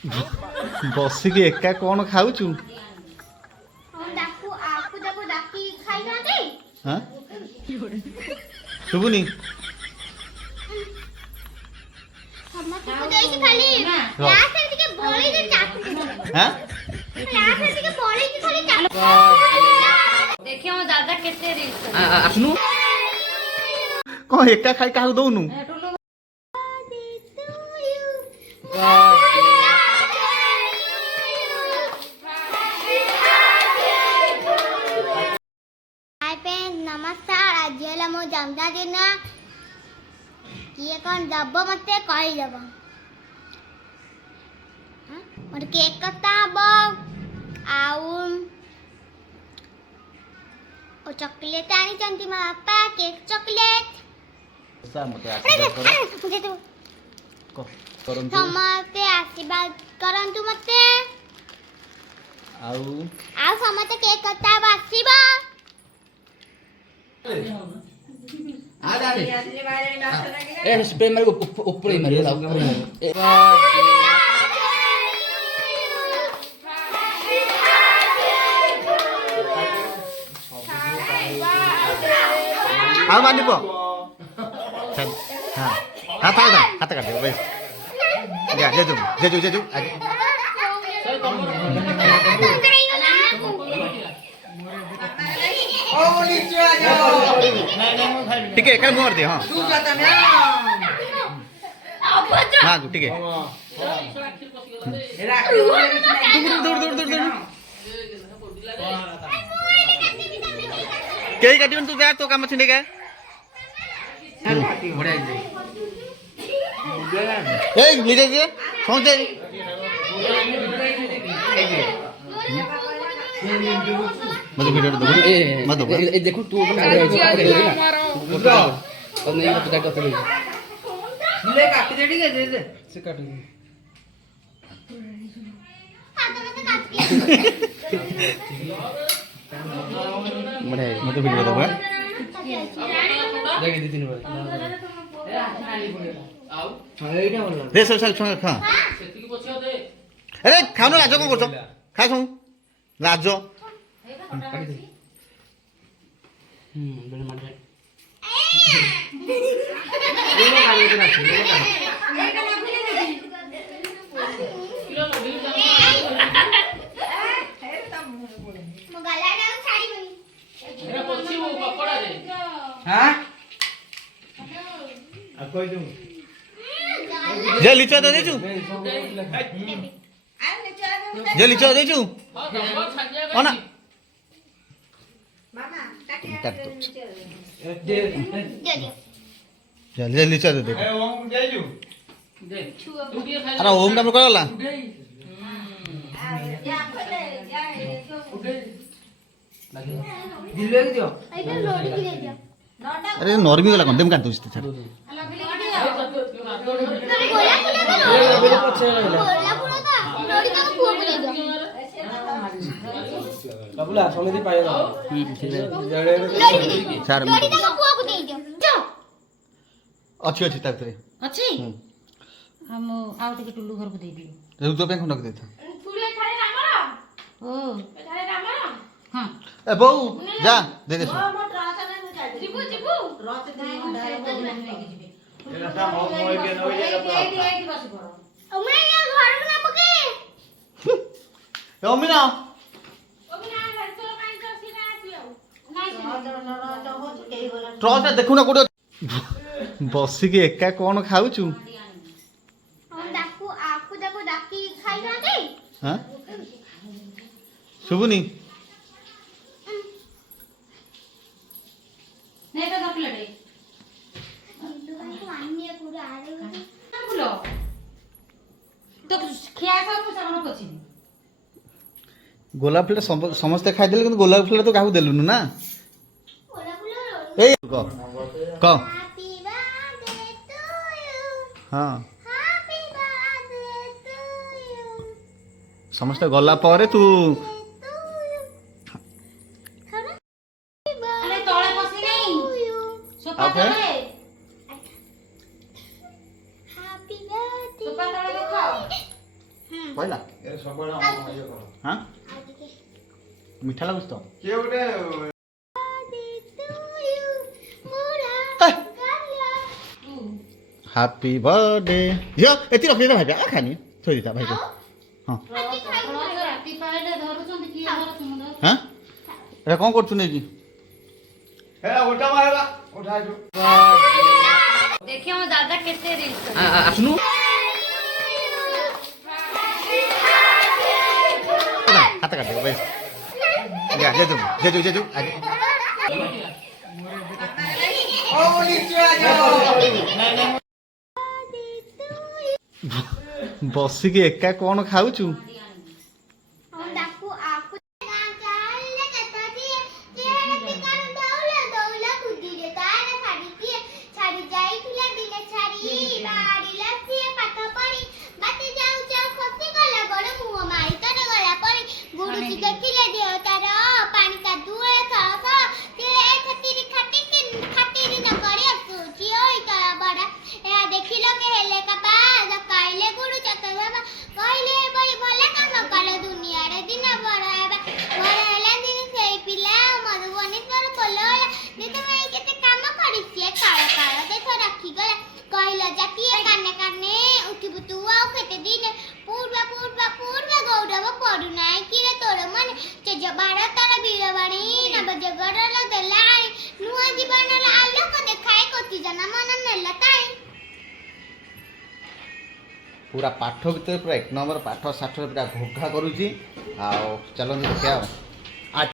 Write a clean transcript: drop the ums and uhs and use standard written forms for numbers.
ବସିକି ଏକା କ'ଣ ଖାଉଛୁ? ଶୁଭୁନି? ଆସୁନୁ କ'ଣ ଏକା ଖାଇ କାହାକୁ ଦଉନୁ? नमस्कार आज है मो जन्मदिन किए कौन दब मत कहीदेव मोर केक कटा हम आउ चॉकलेट आनी चंती मा पापा केक चॉकलेट समस्ते आशीर्वाद करंतु मते आउ समस्ते केक कटा आसीबा ए स्प्रे मार ऊपर ही मार ऊपर ही ଆଉ ମାନିବ ହଁ ହାତ ହାତ କାଟ ବେଶ ଜେଜୁ ଟିକେ ଏକା ମୁହଁରେ ଦେ ହଁ ମାଗୁ ଟିକେ କେହି କାଟିବନି ତୁ ଯା ତୋ କାମ ଛିଣ୍ଡେକା এই নিজে দিয়ে শুনতে मत वीडियो दो मत दो ए देखो तू अपन आ गया ना और नहीं तो डाटा कर ले काट दे ठीक है दे से काट दे बड़े मत वीडियो दो देख दे तीन बार आओ एटा बोल दे सब सब खा सेती की पछियो दे अरे खानो लाजो को करछो खा सु लाजो बेले मार दे हां आ कोई दूं जे लिचो दे देचू जे लिचो देचू ओना मामा काट दो चल जे लिचो दे दे ए ओम जाइजू दे अरे ओम का करला दिले के दियो अरे नॉर्मी वाला कंटेम काट दो इसते छाड़ बाबूला समिति पाए ना छाड़ लोड़ी तक पुआ को दे दियो अच्छी अच्छी तक रे अच्छी हम आउ टिके टुल्लू घर को दे दियो रे तो पे खंडक दे था फुले थारे रामरा ओ थारे रामरा हां ए बहू जा दे दे मो ट्रक में काट जिबू रथ दे डाल को लेके जिबे एला सा मोय के न होय एडी बस पड़ो हमरा या घर में ना पके ए अमीना ओमिना घर तो काई तो सीधा आसियो नहीं ट्रॉस देखु ना कोड बसिकी एका कोन खाउछु हम डाकू आखु जाको डाकी खाई ना हां शुभुनी नहीं तो चॉकलेट है फुलो तो खिया सब सगन पछि गोलाप फुल समस्त खाई देले किंतु गोलाप फुल तो काहू देलुनु ना ए क हैप्पी बर्थडे टू यू हां हैप्पी बर्थडे टू यू समस्त गला पारे तू अरे तोळे पसी नहीं सोफा ओके। तोळे हैप्पी बर्थडे सोफा तोळे देखो କହିଲା ହଁ ମିଠା ଲାଗୁଛି ତ ହାପି ବର୍ଥଡେ ଝିଅ ଏତି ରଖିଦେଇଥା ଭାଇ ଆଉ ଖାନି ଥୋଇ ଦେଇଥା ଭାଇ ହଁ ରାତି ପାଇଲେ ଧରୁଛନ୍ତି କିଏ ଧରୁଛୁ ମୁଁ ଧରୁଛି। ହଁ ଏଇଟା କ'ଣ କରୁଛୁ ନେଇକି ଦେଖିଆ ମୋ ଦାଦା କେତେ ରିଲ୍ସ ଆସୁନୁ ହାତ କାଟିବ ଭାଇ ଜେଜୁ ଆগে ବସିକି ଏକା କ'ଣ ଖାଉଛୁ पूरा पाठ भीतर पूरा 1 नंबर पाठ साठ पूरा घोघा करुच्ची आ चलते देखिए।